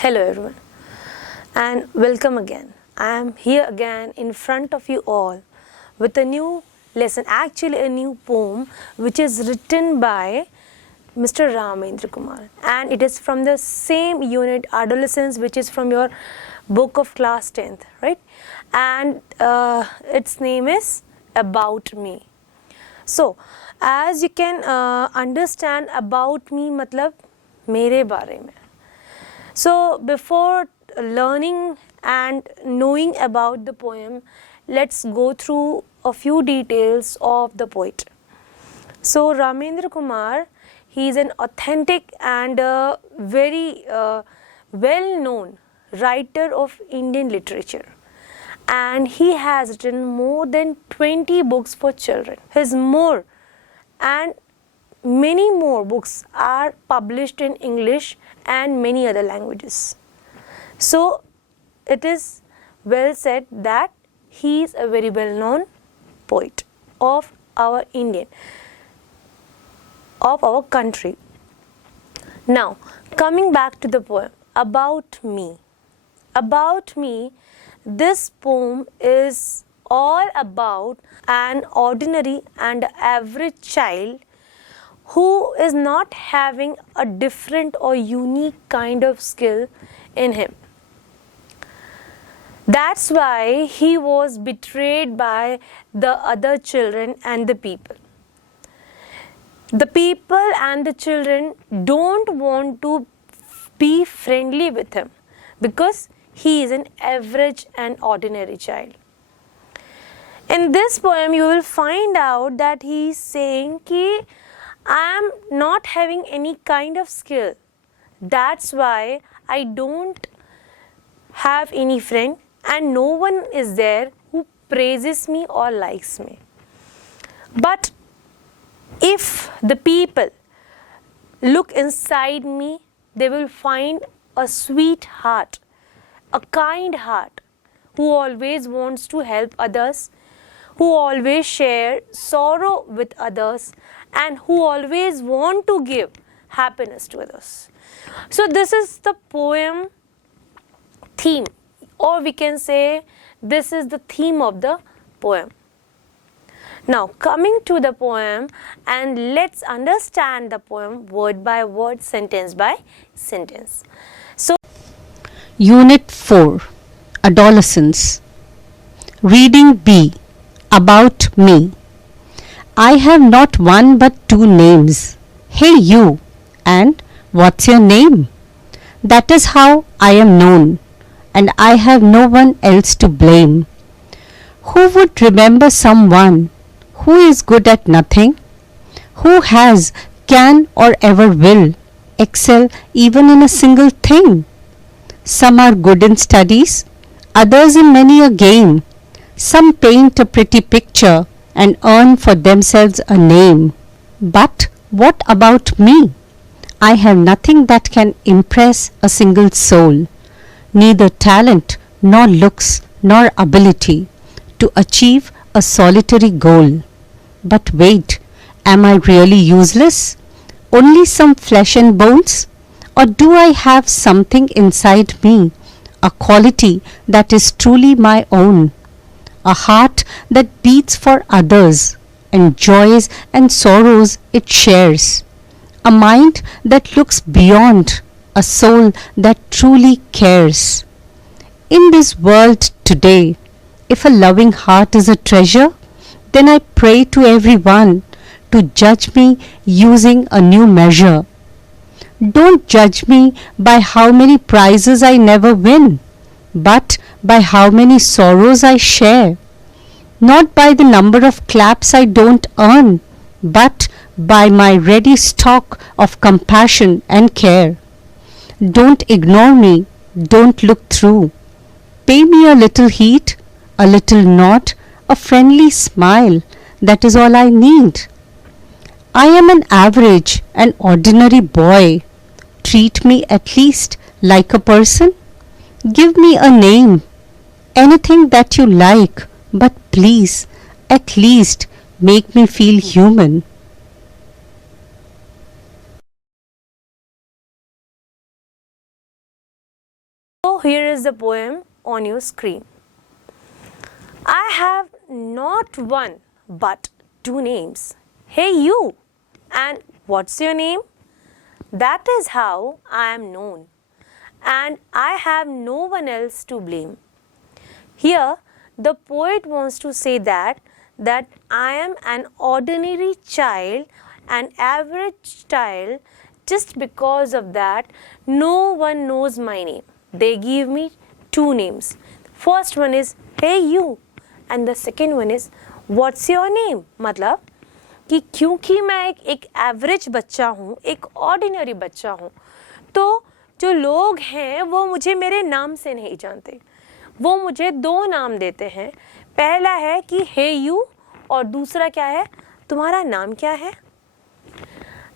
Hello everyone and welcome again. I am here again in front of you all with a new lesson, actually a new poem which is written by Mr. Ramendra Kumar, and it is from the same unit Adolescence, which is from your book of class 10th, right? And its name is About Me. So as you can understand, about me मतलब मेरे बारे में. So before learning and knowing about the poem, let's go through a few details of the poet. So Ramendra Kumar, he is an authentic and very well-known writer of Indian literature, and he has written more than 20 books for children. His more and many more books are published in English and many other languages. So it is well said that he is a very well-known poet of our country. Now coming back to the poem About Me. About Me, this poem is all about an ordinary and average child who is not having a different or unique kind of skill in him. That's why he was betrayed by the other children and the people. The people and the children don't want to be friendly with him because he is an average and ordinary child. In this poem, you will find out that he is saying that I am not having any kind of skill. That's why I don't have any friend and no one is there who praises me or likes me. But if the people look inside me, they will find a sweet heart, a kind heart, who always wants to help others, who always share sorrow with others, and who always want to give happiness to others. So this is the poem theme, or we can say this is the theme of the poem. Now coming to the poem, and let's understand the poem word by word, sentence by sentence. So Unit 4, Adolescence. Reading B. About me. I have not one but two names. Hey you, and what's your name? That is how I am known, and I have no one else to blame. Who would remember someone who is good at nothing? Who has, can or ever will excel even in a single thing? Some are good in studies, others in many a game. Some paint a pretty picture and earn for themselves a name. But what about me? I have nothing that can impress a single soul, neither talent nor looks nor ability to achieve a solitary goal. But wait, am I really useless? Only some flesh and bones? Or do I have something inside me, a quality that is truly my own? A heart that beats for others, and joys and sorrows it shares. A mind that looks beyond, a soul that truly cares. In this world today, if a loving heart is a treasure, then I pray to everyone to judge me using a new measure. Don't judge me by how many prizes I never win, but by how many sorrows I share. Not by the number of claps I don't earn, but by my ready stock of compassion and care. Don't ignore me, don't look through. Pay me a little heed, a little nod, a friendly smile, that is all I need. I am an average, an ordinary boy. Treat me at least like a person. Give me a name, anything that you like, but please, at least make me feel human. here is the poem on your screen. I have not one but two names. Hey you, and what's your name? That is how I am known, and I have no one else to blame. Here the poet wants to say that I am an ordinary child, an average child. Just because of that, no one knows my name. They give me two names. First one is hey you, and the second one is what's your name. मतलब कि क्योंकि मैं एक एवरेज बच्चा हूँ, एक ऑर्डिनरी बच्चा हूँ, तो जो लोग हैं वो मुझे मेरे नाम से नहीं जानते. वो मुझे दो नाम देते हैं. पहला है कि हे यू, और दूसरा क्या है, तुम्हारा नाम क्या है.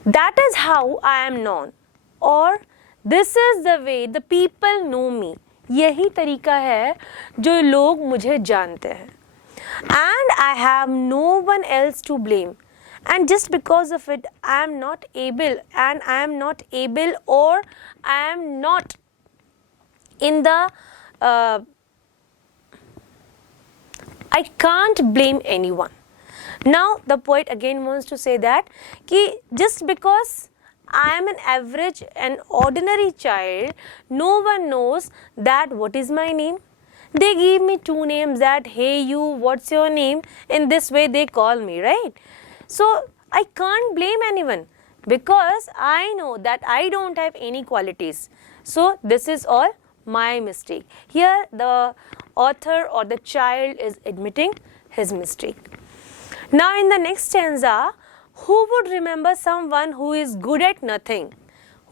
That is how I am known, और this is the way the people know me. यही तरीका है जो लोग मुझे जानते हैं. And I have no one else to blame. And just because of it, I am not able, or I am not in the I can't blame anyone. Now the poet again wants to say that कि just because I am an average and ordinary child, no one knows that what is my name. They give me two names, that hey you, what's your name. In this way they call me, right? So I can't blame anyone because I know that I don't have any qualities. So this is all my mistake. Here the author or the child is admitting his mistake. Now in the next stanza, who would remember someone who is good at nothing,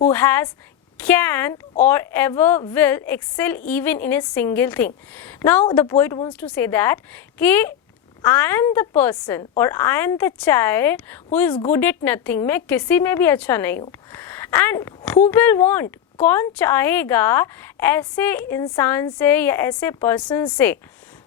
who has, can or ever will excel even in a single thing. Now the poet wants to say that कि I am the person or I am the child who is good at nothing. मैं किसी में भी अच्छा नहीं हूँ. And who will want, कौन चाहेगा ऐसे इंसान से या ऐसे पर्सन से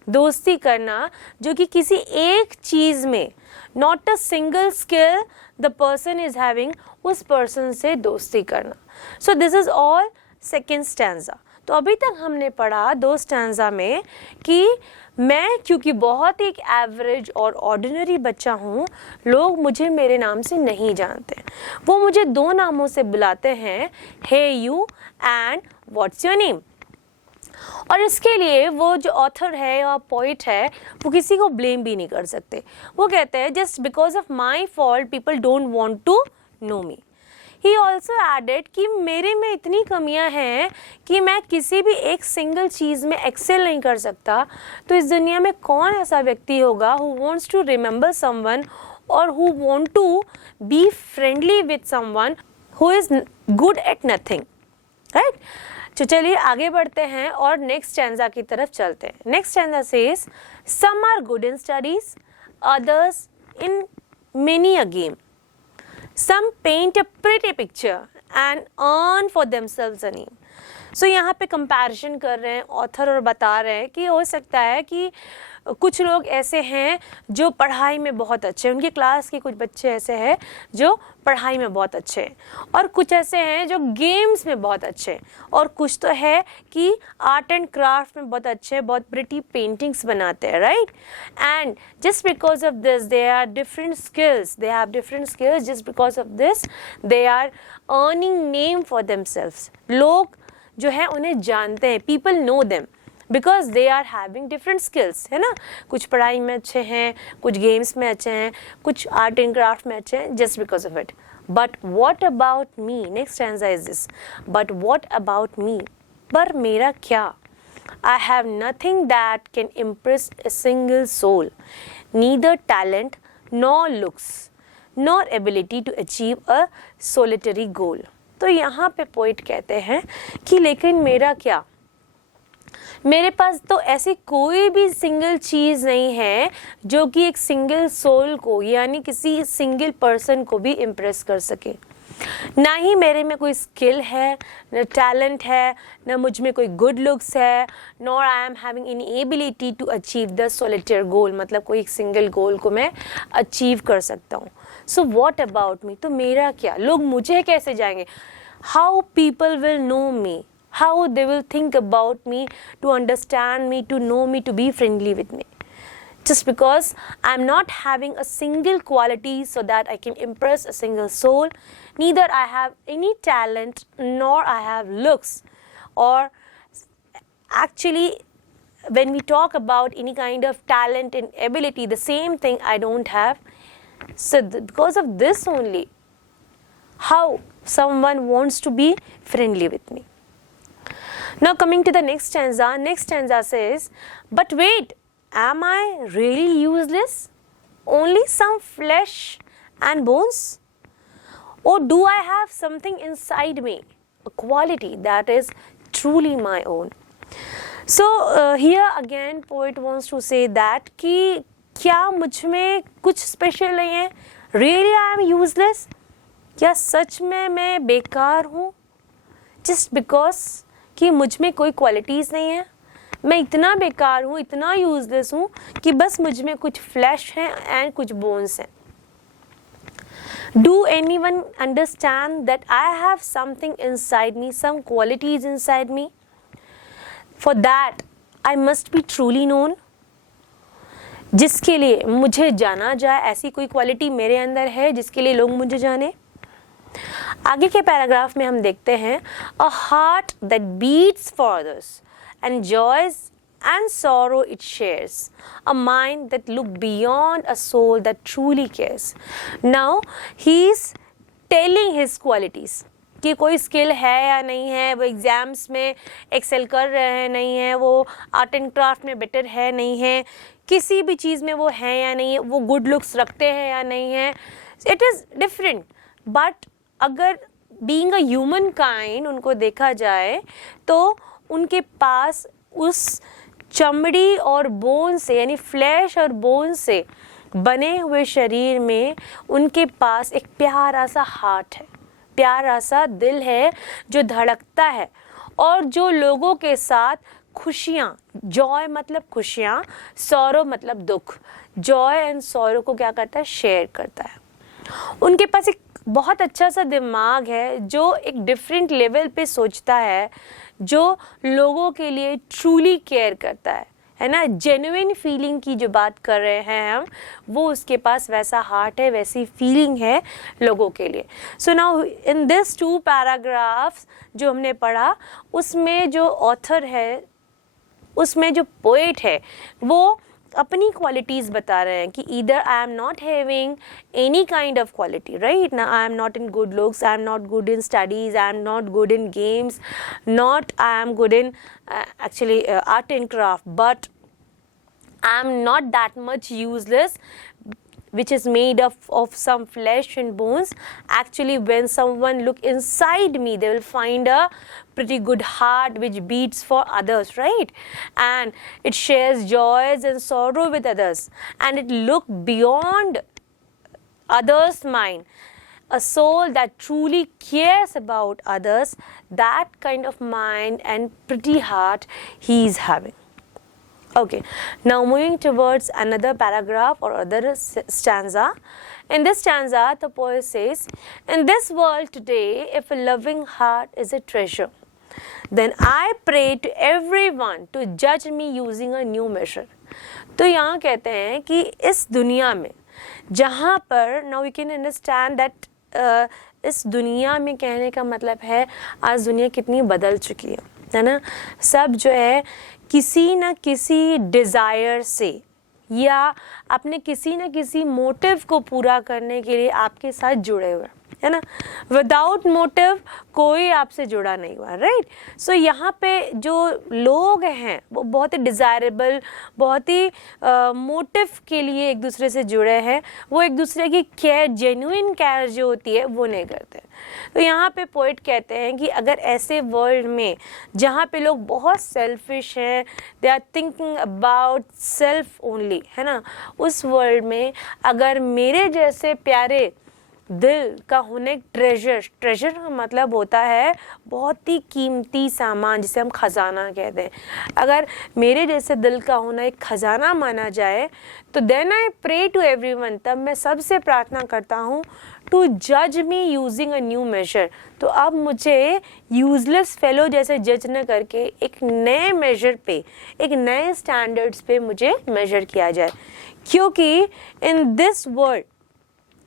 दोस्ती करना जो कि किसी एक चीज़ में, not a single skill the person is having, उस पर्सन से दोस्ती करना. So this is all second stanza. तो अभी तक हमने पढ़ा दो स्टैंजा में कि मैं क्योंकि बहुत एक एवरेज और ऑर्डिनरी बच्चा हूँ, लोग मुझे मेरे नाम से नहीं जानते. वो मुझे दो नामों से बुलाते हैं, hey you and what's your name. और इसके लिए वो जो ऑथर है या पोइट है वो किसी को ब्लेम भी नहीं कर सकते. वो कहते हैं just because of my fault people don't want to know me. He also added कि मेरे में इतनी कमियां हैं कि मैं किसी भी एक सिंगल चीज़ में एक्सेल नहीं कर सकता. तो इस दुनिया में कौन ऐसा व्यक्ति होगा who wants to remember someone और who want to be friendly with someone who is good at nothing, right. तो चलिए आगे बढ़ते हैं और नेक्स्ट स्टैंजा की तरफ चलते हैं. Next stanza says some are good in studies, others in many a game. Some paint a pretty picture and earn for themselves a name. So यहाँ पे कंपैरिजन कर रहे हैं ऑथर और बता रहे हैं कि हो सकता है कि कुछ लोग ऐसे हैं जो पढ़ाई में बहुत अच्छे हैं, उनकी क्लास के कुछ बच्चे ऐसे हैं जो पढ़ाई में बहुत अच्छे हैं, और कुछ ऐसे हैं जो गेम्स में बहुत अच्छे हैं, और कुछ तो है कि आर्ट एंड क्राफ्ट में बहुत अच्छे हैं, बहुत प्रिटी पेंटिंग्स बनाते हैं, right. And just because of this they are different skills, they have different skills. Just because of this they are earning name for themselves. लोग जो है उन्हें जानते हैं, people know them because they are having different skills, है ना. कुछ पढ़ाई में अच्छे हैं, कुछ गेम्स में अच्छे हैं, कुछ आर्ट एंड क्राफ्ट में अच्छे हैं, just because of it. But what about me, next stanza is this, but what about me, पर मेरा क्या. I have nothing that can impress a single soul, neither talent nor looks nor ability to achieve a solitary goal. तो यहाँ पे पोइट कहते हैं कि लेकिन मेरा क्या, मेरे पास तो ऐसी कोई भी सिंगल चीज़ नहीं है जो कि एक सिंगल सोल को यानी किसी सिंगल पर्सन को भी इम्प्रेस कर सके. ना ही मेरे में कोई स्किल है, न टैलेंट है, न मुझ में कोई गुड लुक्स है, nor I am having any ability to achieve the solitaire goal, मतलब कोई एक सिंगल गोल को मैं अचीव कर सकता हूँ. सो व्हाट अबाउट मी, तो मेरा क्या, लोग मुझे कैसे जाएंगे. How people will know me, how they will think about me, to understand me, to know me, to be friendly with me. Just because I'm not having a single quality so that I can impress a single soul, neither I have any talent nor I have looks, or actually when we talk about any kind of talent and ability, the same thing I don't have. So because of this only, how someone wants to be friendly with me. Now coming to the next stanza says, but wait, am I really useless? Only some flesh and bones? Or do I have something inside me, a quality that is truly my own? So here again poet wants to say that कि क्या मुझ में कुछ स्पेशल नहीं है? Really I am useless? क्या सच में मैं बेकार हूँ? Just because कि मुझ में कोई क्वालिटीज़ नहीं है, मैं इतना बेकार हूँ, इतना यूजलेस हूँ कि बस मुझ में कुछ फ्लैश है एंड कुछ बोन्स हैं. Do anyone understand that I have something inside me, some qualities inside me? For that I must be truly known. जिसके लिए मुझे जाना जाए, ऐसी कोई क्वालिटी मेरे अंदर है जिसके लिए लोग मुझे जाने. आगे के पैराग्राफ में हम देखते हैं, a heart that beats for others and joys and sorrow it shares, a mind that look beyond, a soul that truly cares. Now he is telling his qualities कि कोई स्किल है या नहीं है, वो एग्ज़ाम्स में एक्सेल कर रहे हैं नहीं है, वो आर्ट एंड क्राफ्ट में बेटर है नहीं है, किसी भी चीज़ में वो है या नहीं है, वो गुड लुक्स रखते हैं या नहीं है, इट इज़ डिफरेंट. बट अगर बीइंग अ ह्यूमन काइंड उनको देखा जाए तो उनके पास उस चमड़ी और बोन से, यानी फ्लैश और बोन से बने हुए शरीर में उनके पास एक प्यारा सा हार्ट है, प्यारा सा दिल है जो धड़कता है और जो लोगों के साथ खुशियाँ, जॉय मतलब खुशियाँ, सौरो मतलब दुख, जॉय एंड सौरो को क्या करता है, शेयर करता है. उनके पास एक बहुत अच्छा सा दिमाग है जो एक डिफरेंट लेवल पे सोचता है, जो लोगों के लिए ट्रूली केयर करता है ना. जेन्युइन फीलिंग की जो बात कर रहे हैं हम, वो उसके पास वैसा हार्ट है, वैसी फीलिंग है लोगों के लिए. सो नाउ इन दिस 2 पैराग्राफ्स जो हमने पढ़ा, उसमें जो ऑथर है, उसमें जो पोएट है, वो अपनी क्वालिटीज़ बता रहे हैं कि either I am not having any kind of quality, right ना, I am not in good looks, I am not good in studies, I am not good in games, not I am good in actually art and craft, but I am not that much useless, which is made of some flesh and bones. Actually, when someone look inside me, they will find a pretty good heart which beats for others, right? And it shares joys and sorrow with others, and it look beyond others' mind. A soul that truly cares about others, that kind of mind and pretty heart he is having. Okay, now moving towards another paragraph or other stanza. In this stanza, the poet says, in this world today, if a loving heart is a treasure, then I pray to everyone to judge me using a new measure. तो यहाँ कहते हैं कि इस दुनिया में जहाँ पर, now we can understand that इस दुनिया में कहने का मतलब है आज दुनिया कितनी बदल चुकी है ना. सब जो है किसी न किसी डिज़ायर से या अपने किसी न किसी मोटिव को पूरा करने के लिए आपके साथ जुड़े हुए है ना. विदाउट मोटिव कोई आपसे जुड़ा नहीं हुआ, राइट. सो यहाँ पे जो लोग हैं वो बहुत ही डिज़ायरेबल, बहुत ही मोटिव के लिए एक दूसरे से जुड़े हैं. वो एक दूसरे की केयर, जेन्युइन केयर जो होती है वो नहीं करते. तो यहाँ पे पोइट कहते हैं कि अगर ऐसे वर्ल्ड में जहाँ पे लोग बहुत सेल्फिश हैं, they are thinking about self only, है ना, उस वर्ल्ड में अगर मेरे जैसे प्यारे दिल का होना एक ट्रेजर का मतलब होता है बहुत ही कीमती सामान, जिसे हम खजाना कहते हैं। अगर मेरे जैसे दिल का होना एक खजाना माना जाए तो then I pray to everyone, तब मैं सबसे प्रार्थना करता हूँ टू जज me using a new measure. तो अब मुझे यूजलेस फेलो जैसे जज न करके एक नए मेजर पे, एक नए स्टैंडर्ड्स पे मुझे मेजर किया जाए। क्योंकि इन दिस वर्ल्ड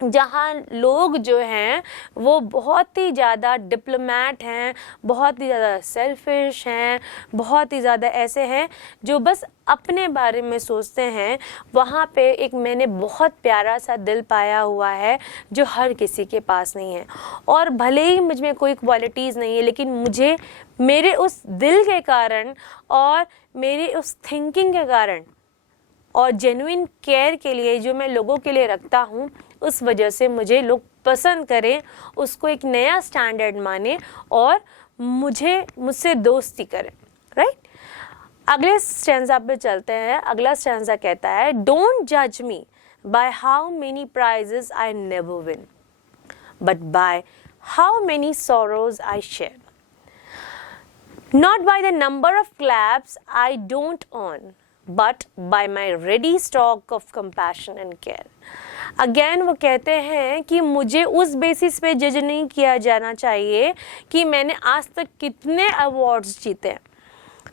जहाँ लोग जो हैं वो बहुत ही ज़्यादा डिप्लोमेट हैं, बहुत ही ज़्यादा सेल्फिश हैं, बहुत ही ज़्यादा ऐसे हैं जो बस अपने बारे में सोचते हैं, वहाँ पे एक मैंने बहुत प्यारा सा दिल पाया हुआ है जो हर किसी के पास नहीं है। और भले ही मुझ में कोई क्वालिटीज़ नहीं है, लेकिन मुझे मेरे उस दिल के कारण और मेरी उस थिंकिंग के कारण और जेन्युइन केयर के लिए जो मैं लोगों के लिए रखता हूँ, उस वजह से मुझे लोग पसंद करें, उसको एक नया स्टैंडर्ड माने और मुझसे दोस्ती करें, राइट। अगले स्टैंजा पे चलते हैं। अगला स्टैंजा कहता है, डोंट जज me by how many prizes I never win, but by how many sorrows I share, not by the number of claps I don't earn, but by my ready stock of compassion and care। Again वो कहते हैं कि मुझे उस बेसिस पे जज नहीं किया जाना चाहिए कि मैंने आज तक कितने अवार्ड्स जीते हैं,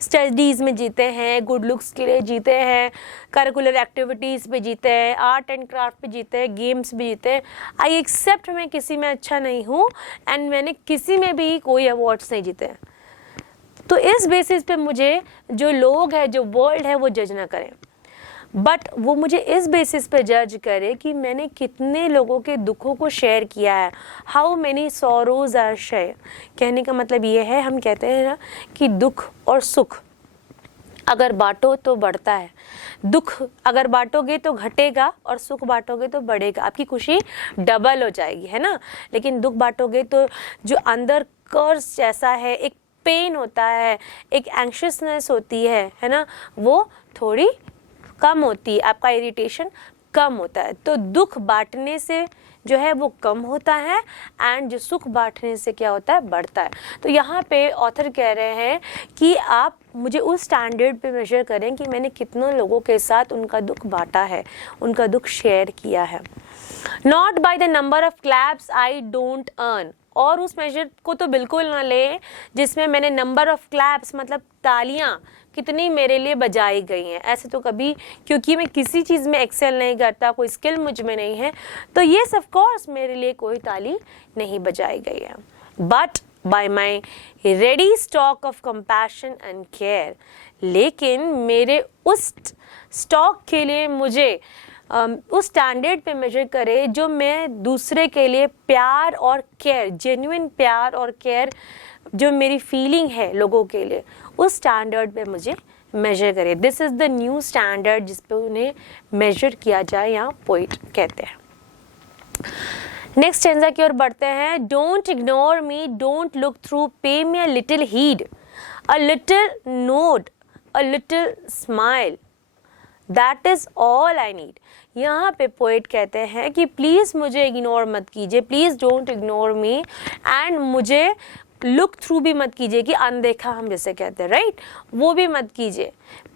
स्टडीज़ में जीते हैं, गुड लुक्स के लिए जीते हैं, करिकुलर एक्टिविटीज़ पे जीते हैं, आर्ट एंड क्राफ्ट पे जीते हैं, गेम्स भी जीते हैं। आई एक्सेप्ट मैं किसी में अच्छा नहीं हूँ एंड मैंने किसी में भी कोई अवार्ड्स नहीं जीते हैं। तो इस बेसिस पे मुझे जो लोग हैं, जो वर्ल्ड है, वो जज ना करें, बट वो मुझे इस बेसिस पे जज करे कि मैंने कितने लोगों के दुखों को शेयर किया है। How many sorrows are share, कहने का मतलब ये है, हम कहते हैं ना कि दुख और सुख अगर बांटो तो बढ़ता है, दुख अगर बांटोगे तो घटेगा और सुख बांटोगे तो बढ़ेगा, आपकी खुशी डबल हो जाएगी, है ना। लेकिन दुख बांटोगे तो जो अंदर कर्स जैसा है, एक पेन होता है, एक एंग्शियसनेस होती है ना, वो थोड़ी कम होती है, आपका इरिटेशन कम होता है। तो दुख बांटने से जो है वो कम होता है एंड जो सुख बांटने से क्या होता है, बढ़ता है। तो यहाँ पे ऑथर कह रहे हैं कि आप मुझे उस स्टैंडर्ड पे मेजर करें कि मैंने कितनों लोगों के साथ उनका दुख बांटा है, उनका दुख शेयर किया है। Not by the number of claps I don't earn, और उस मेजर को तो बिल्कुल ना ले जिसमें मैंने नंबर ऑफ क्लैप्स मतलब तालियां कितनी मेरे लिए बजाई गई हैं, ऐसे तो कभी, क्योंकि मैं किसी चीज़ में एक्सेल नहीं करता, कोई स्किल मुझ में नहीं है, तो ये ऑफ कोर्स मेरे लिए कोई ताली नहीं बजाई गई है। But by my ready stock of compassion and care, लेकिन मेरे उस स्टॉक के लिए मुझे उस स्टैंडर्ड पे मेजर करे जो मैं दूसरे के लिए प्यार और केयर, जेन्युइन प्यार और केयर जो मेरी फीलिंग है लोगों के लिए, उस स्टैंडर्ड पे मुझे मेजर करे। This is the new standard जिस पे उन्हें मेजर किया जाए, यहाँ पोइट कहते हैं। नेक्स्ट स्टैंजा की ओर बढ़ते हैं। Don't ignore me, don't look through, pay me a little heed, a little nod, a little smile, that is all I need. यहाँ पे पोइट कहते हैं कि प्लीज़ मुझे इग्नोर मत कीजिए, प्लीज़ डोंट इग्नोर मी, एंड मुझे लुक थ्रू भी मत कीजिए, कि अनदेखा हम जैसे कहते हैं, राइट, वो भी मत कीजिए।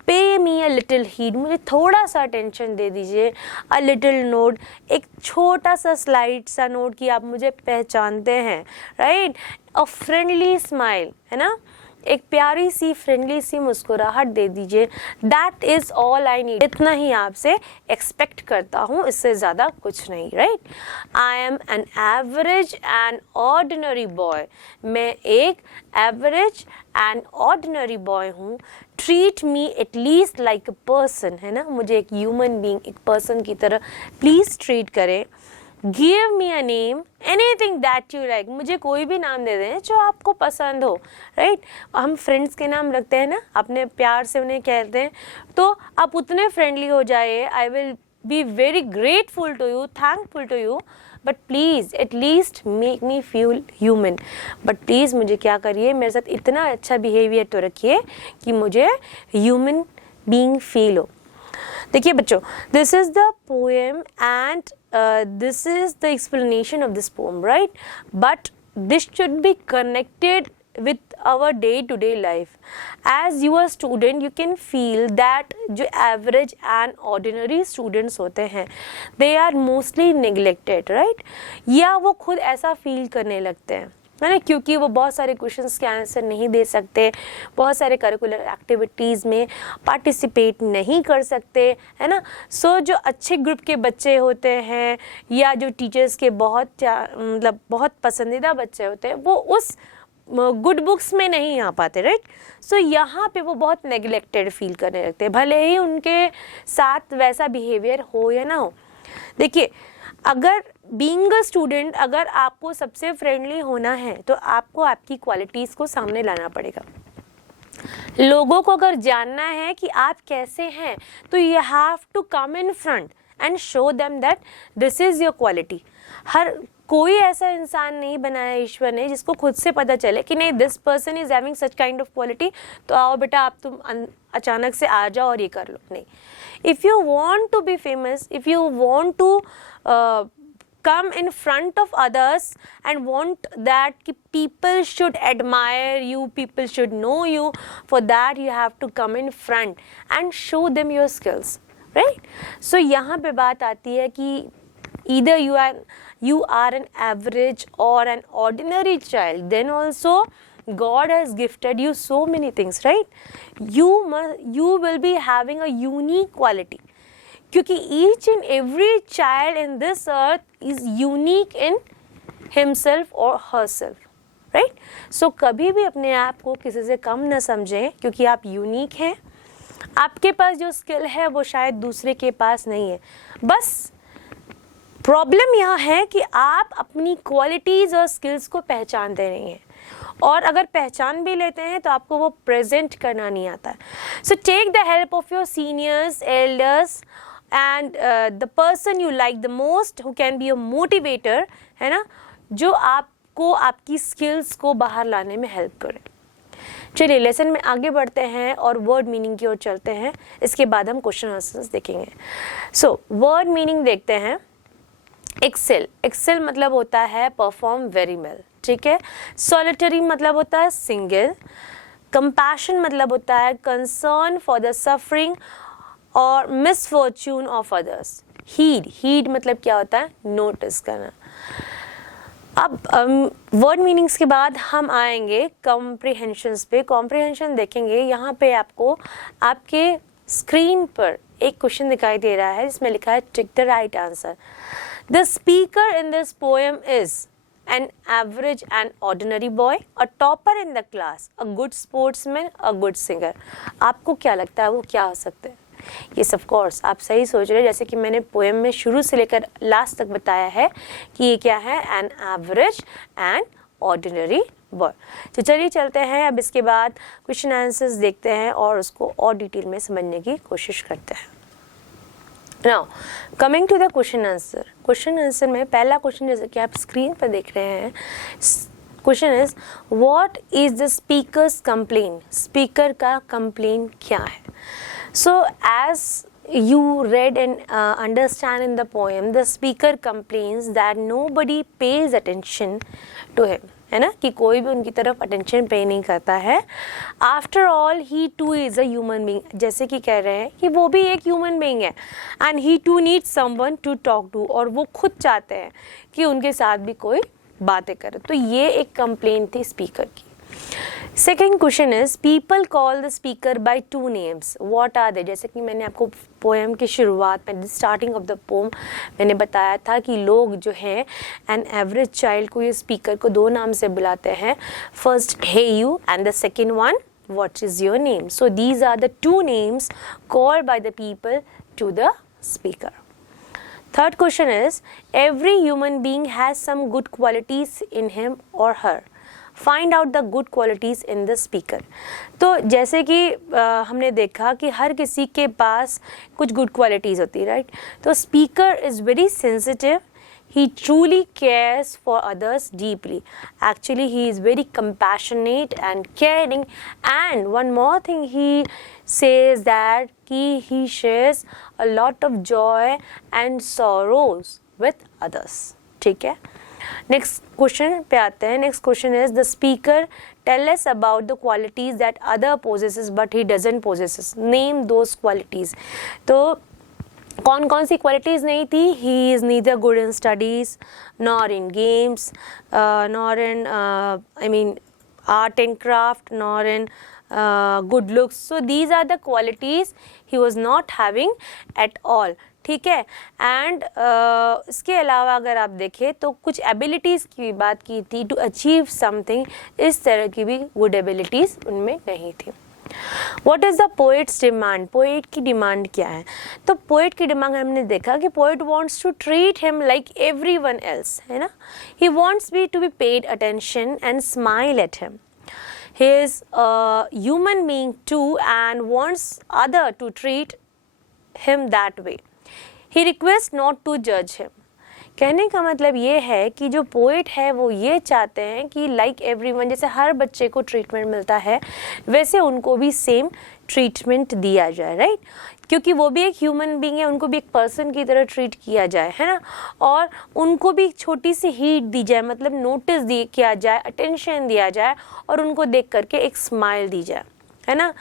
पे मी अ लिटिल हीड, मुझे थोड़ा सा अटेंशन दे दीजिए। अ लिटिल नोट, एक छोटा सा स्लाइट सा नोट कि आप मुझे पहचानते हैं, राइट। अ फ्रेंडली स्माइल, है ना, एक प्यारी सी फ्रेंडली सी मुस्कुराहट दे दीजिए। That is all I need, इतना ही आपसे एक्सपेक्ट करता हूँ, इससे ज़्यादा कुछ नहीं, right. I am an average and ordinary boy, मैं एक एवरेज एंड ऑर्डिनरी बॉय हूँ। Treat me at least like a person, है ना, मुझे एक ह्यूमन बीइंग, एक पर्सन की तरह प्लीज़ ट्रीट करें। Give me a name, anything that you like, मुझे कोई भी नाम दे दें जो आपको पसंद हो, राइट। हम फ्रेंड्स के नाम रखते हैं ना, अपने प्यार से उन्हें कहते हैं, तो आप उतने फ्रेंडली हो जाइए। I will be very grateful to you, thankful to you, but please at least make me feel human. But please मुझे क्या करिए, मेरे साथ इतना अच्छा बिहेवियर तो रखिए कि मुझे ह्यूमन बीइंग फील हो। देखिए बच्चों, this is the poem and this is the explanation of this poem, right? But this should be connected with our day-to-day life. As you are student, you can feel that जो average and ordinary students होते हैं, they are mostly neglected, right? या वो खुद ऐसा feel करने लगते हैं, है ना, क्योंकि वो बहुत सारे क्वेश्चंस के आंसर नहीं दे सकते, बहुत सारे करिकुलर एक्टिविटीज़ में पार्टिसिपेट नहीं कर सकते, है ना. सो जो अच्छे ग्रुप के बच्चे होते हैं या जो टीचर्स के मतलब बहुत पसंदीदा बच्चे होते हैं, वो उस गुड बुक्स में नहीं आ पाते, राइट. सो यहाँ पे वो बहुत नेग्लेक्टेड फील करने लगते हैं, भले ही उनके साथ वैसा बिहेवियर हो या ना हो. देखिए, अगर बीइंग अ स्टूडेंट, अगर आपको सबसे फ्रेंडली होना है तो आपको आपकी क्वालिटीज़ को सामने लाना पड़ेगा. लोगों को अगर जानना है कि आप कैसे हैं, तो you have to come in front and show them that this is your quality. हर कोई ऐसा इंसान नहीं बनाया ईश्वर ने जिसको खुद से पता चले कि नहीं, this person is having such kind of quality, तो आओ बेटा आप तुम अचानक से आ जाओ और ये कर लो. नहीं. If you want to be famous, if you want to come in front of others and want that people should admire you, people should know you, for that you have to come in front and show them your skills, right? So यहाँ पे बात आती है कि either you are an average or an ordinary child, then also God has gifted you so many things, right? You will be having a unique quality, क्योंकि each and every child in this earth is unique in himself or herself, right? So कभी भी अपने आप को किसी से कम न समझें, क्योंकि आप यूनिक हैं. आपके पास जो स्किल है वो शायद दूसरे के पास नहीं है. बस प्रॉब्लम यह है कि आप अपनी क्वालिटीज़ और स्किल्स को पहचानते नहीं हैं, और अगर पहचान भी लेते हैं तो आपको वो प्रेजेंट करना नहीं आता. So take the help of your seniors, elders and the person you like the most, who can be your motivator, है ना, जो आपको आपकी स्किल्स को बाहर लाने में हेल्प करे. चलिए लेसन में आगे बढ़ते हैं और वर्ड मीनिंग की ओर चलते हैं. इसके बाद हम क्वेश्चन आंसर्स देखेंगे. सो वर्ड मीनिंग देखते हैं. एक्सेल, एक्सेल मतलब होता है परफॉर्म वेरी वेल, ठीक है. सॉलिटरी मतलब होता है सिंगल. कंपैशन मतलब होता है कंसर्न फॉर द सफरिंग और misfortune of others. Heed, heed मतलब क्या होता है, नोटिस करना. अब वर्ड मीनिंग्स के बाद हम आएंगे कॉम्प्रिहेंशंस पे. कॉम्प्रिहेंशन देखेंगे. यहाँ पे आपको आपके स्क्रीन पर एक क्वेश्चन दिखाई दे रहा है जिसमें लिखा है tick the right answer. The speaker in this poem is an average and ordinary boy, a topper in the class, a good sportsman, a good singer. आपको क्या लगता है वो क्या हो सकते हैं? Yes, of course, आप सही सोच रहे हैं. जैसे कि मैंने पोएम में शुरू से लेकर लास्ट तक बताया है कि ये क्या है, an average and ordinary boy. तो चलिए चलते हैं. अब इसके बाद क्वेश्चन आंसर्स देखते हैं और उसको और डिटेल में समझने की कोशिश करते हैं. Now, coming to the question answer. Question answer में पहला क्वेश्चन जैसे कि आप स्क्रीन पर देख रहे हैं, question is what is the speaker's complain. Speaker का कंप्लेन क्या है? So as you read and understand in the poem, the speaker complains that nobody pays attention to him, है ना, कि कोई भी उनकी तरफ अटेंशन पे नहीं करता है. After all he too is a human being. जैसे कि कह रहे हैं कि वो भी एक ह्यूमन बींग है and he too need someone to talk to, और वो खुद चाहते हैं कि उनके साथ भी कोई बातें करे. तो ये एक कंप्लेन थी स्पीकर की. Second question is people call the speaker by two names. What are they. जैसे कि मैंने आपको पोएम की शुरुआत में, स्टार्टिंग ऑफ द पोएम, मैंने बताया था कि लोग जो है एन एवरेज चाइल्ड को, ये स्पीकर को दो नाम से बुलाते हैं. First hey you and the second one what is your name. So these are the two names called by the people to the speaker. Third question is every human being has some good qualities in him or her. Find out the good qualities in the speaker. तो जैसे कि हमने देखा कि हर किसी के पास कुछ good qualities होती है, राइट. तो speaker is very sensitive he truly cares for others deeply. Actually, he is very compassionate and caring. And one more thing he says that he shares a lot of joy and sorrows with others. ठीक है. Next question पे आते हैं. Next question is the speaker tell us about the qualities that other possesses but he doesn't possesses. Name those qualities. तो कौन कौन सी qualities नहीं थी? He is neither good in studies nor in games nor in I mean art and craft, nor in good looks. So these are the qualities he was not having at all. ठीक है. एंड इसके अलावा अगर आप देखें तो कुछ एबिलिटीज़ की भी बात की थी टू अचीव समथिंग. इस तरह की भी गुड एबिलिटीज़ उनमें नहीं थी. What is the poet's demand? Poet की डिमांड क्या है? तो पोएट की डिमांड हमने देखा कि poet wants to treat him like everyone else, है ना. He wants me to be paid attention and smile at him. He is a human being too and wants other to treat him that way. He requests not to judge him. कहने का मतलब ये है कि जो पोएट है वो ये चाहते हैं कि लाइक एवरीवन, जैसे हर बच्चे को ट्रीटमेंट मिलता है वैसे उनको भी सेम ट्रीटमेंट दिया जाए, राइट. क्योंकि वो भी एक ह्यूमन बीइंग है, उनको भी एक पर्सन की तरह ट्रीट किया जाए, है ना. और उनको भी छोटी सी हीट दी जाए, मतलब नोटिस किया जाए, अटेंशन दिया जाए और उनको देख करके एक स्माइल दी जाए, है ना.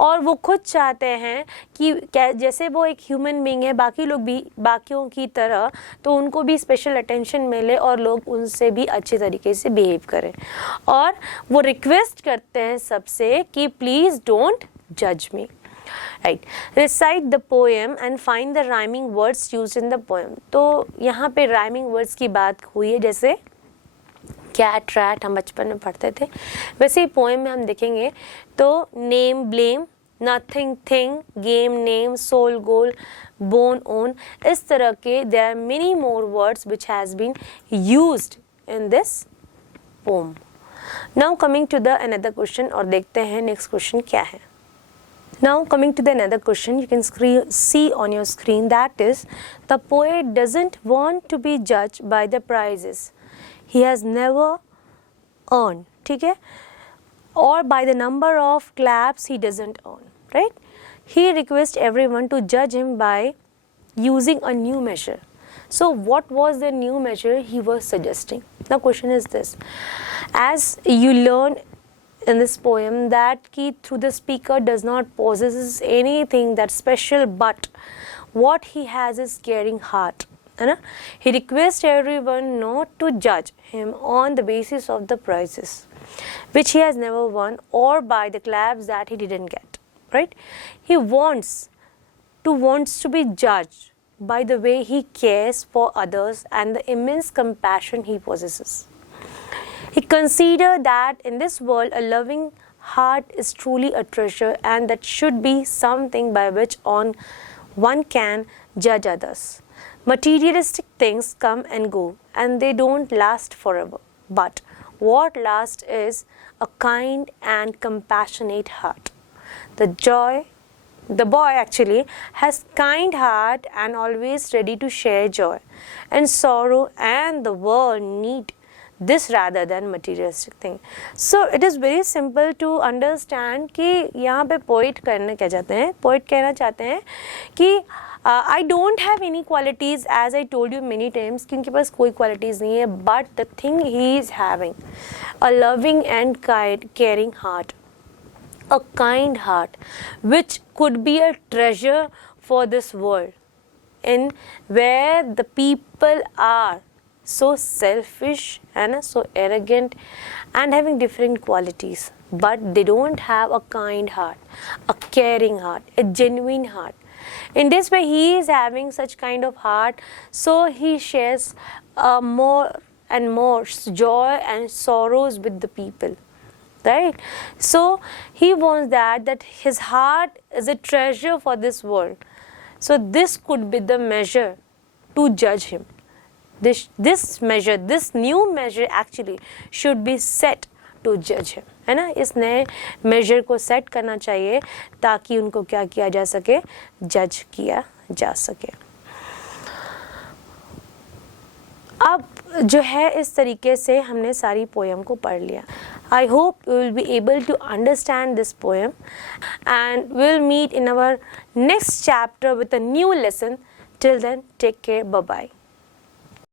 और वो खुद चाहते हैं कि जैसे वो एक ह्यूमन बीइंग है, बाकी लोग भी बाकियों की तरह, तो उनको भी स्पेशल अटेंशन मिले और लोग उनसे भी अच्छे तरीके से बिहेव करें. और वो रिक्वेस्ट करते हैं सबसे कि प्लीज़ डोंट जज me, right. Recite the poem and find the rhyming words used in the poem. तो यहाँ पे राइमिंग वर्ड्स की बात हुई है, जैसे कैट रैट हम बचपन में पढ़ते थे, वैसे ही पोएम में हम देखेंगे तो name blame, nothing thing, game name, soul goal, bone own, इस तरह के there are many more words which has been used in this poem. Now coming to the another question, और देखते हैं नेक्स्ट क्वेश्चन क्या है. Now coming to the another question, you can see on your screen, that is, the poet doesn't want to be judged by the prizes he has never earned, ठीक है, or by the number of claps he doesn't earn, right. He requests everyone to judge him by using a new measure. So what was the new measure he was suggesting? The question is this: as you learn in this poem that ki through the speaker does not possess anything that special, but what he has is caring heart, है ना. He requests everyone not to judge him on the basis of the prizes which he has never won or by the claps that he didn't get, right. He wants to be judged by the way he cares for others and the immense compassion he possesses. He considered that in this world a loving heart is truly a treasure, and that should be something by which one can judge others. Materialistic things come and go, and they don't last forever. But what lasts is a kind and compassionate heart. The boy actually has kind heart and always ready to share joy and sorrow, and the world need this rather than materialistic thing. So it is very simple to understand कि यहाँ पे poet करना क्या चाहते हैं. Poet कहना चाहते हैं कि I don't have any qualities, as I told you many times, कि उनके पास कोई qualities नहीं है, but the thing he is having a loving and kind, caring heart, a kind heart, which could be a treasure for this world, in where the people are so selfish and so arrogant and having different qualities, but they don't have a kind heart, a caring heart, a genuine heart. In this way he is having such kind of heart, so he shares more and more joy and sorrows with the people, right. So he wants that his heart is a treasure for this world. So this could be the measure to judge him. This measure, this new measure actually should be set to judge him, है ना. इस नए measure को set करना चाहिए ताकि उनको क्या किया जा सके, judge किया जा सके. अब जो है इस तरीके से हमने सारी पोएम को पढ़ लिया. I hope you will be able to understand this poem, and we'll meet in our next chapter with a new lesson. Till then, take care. Bye bye.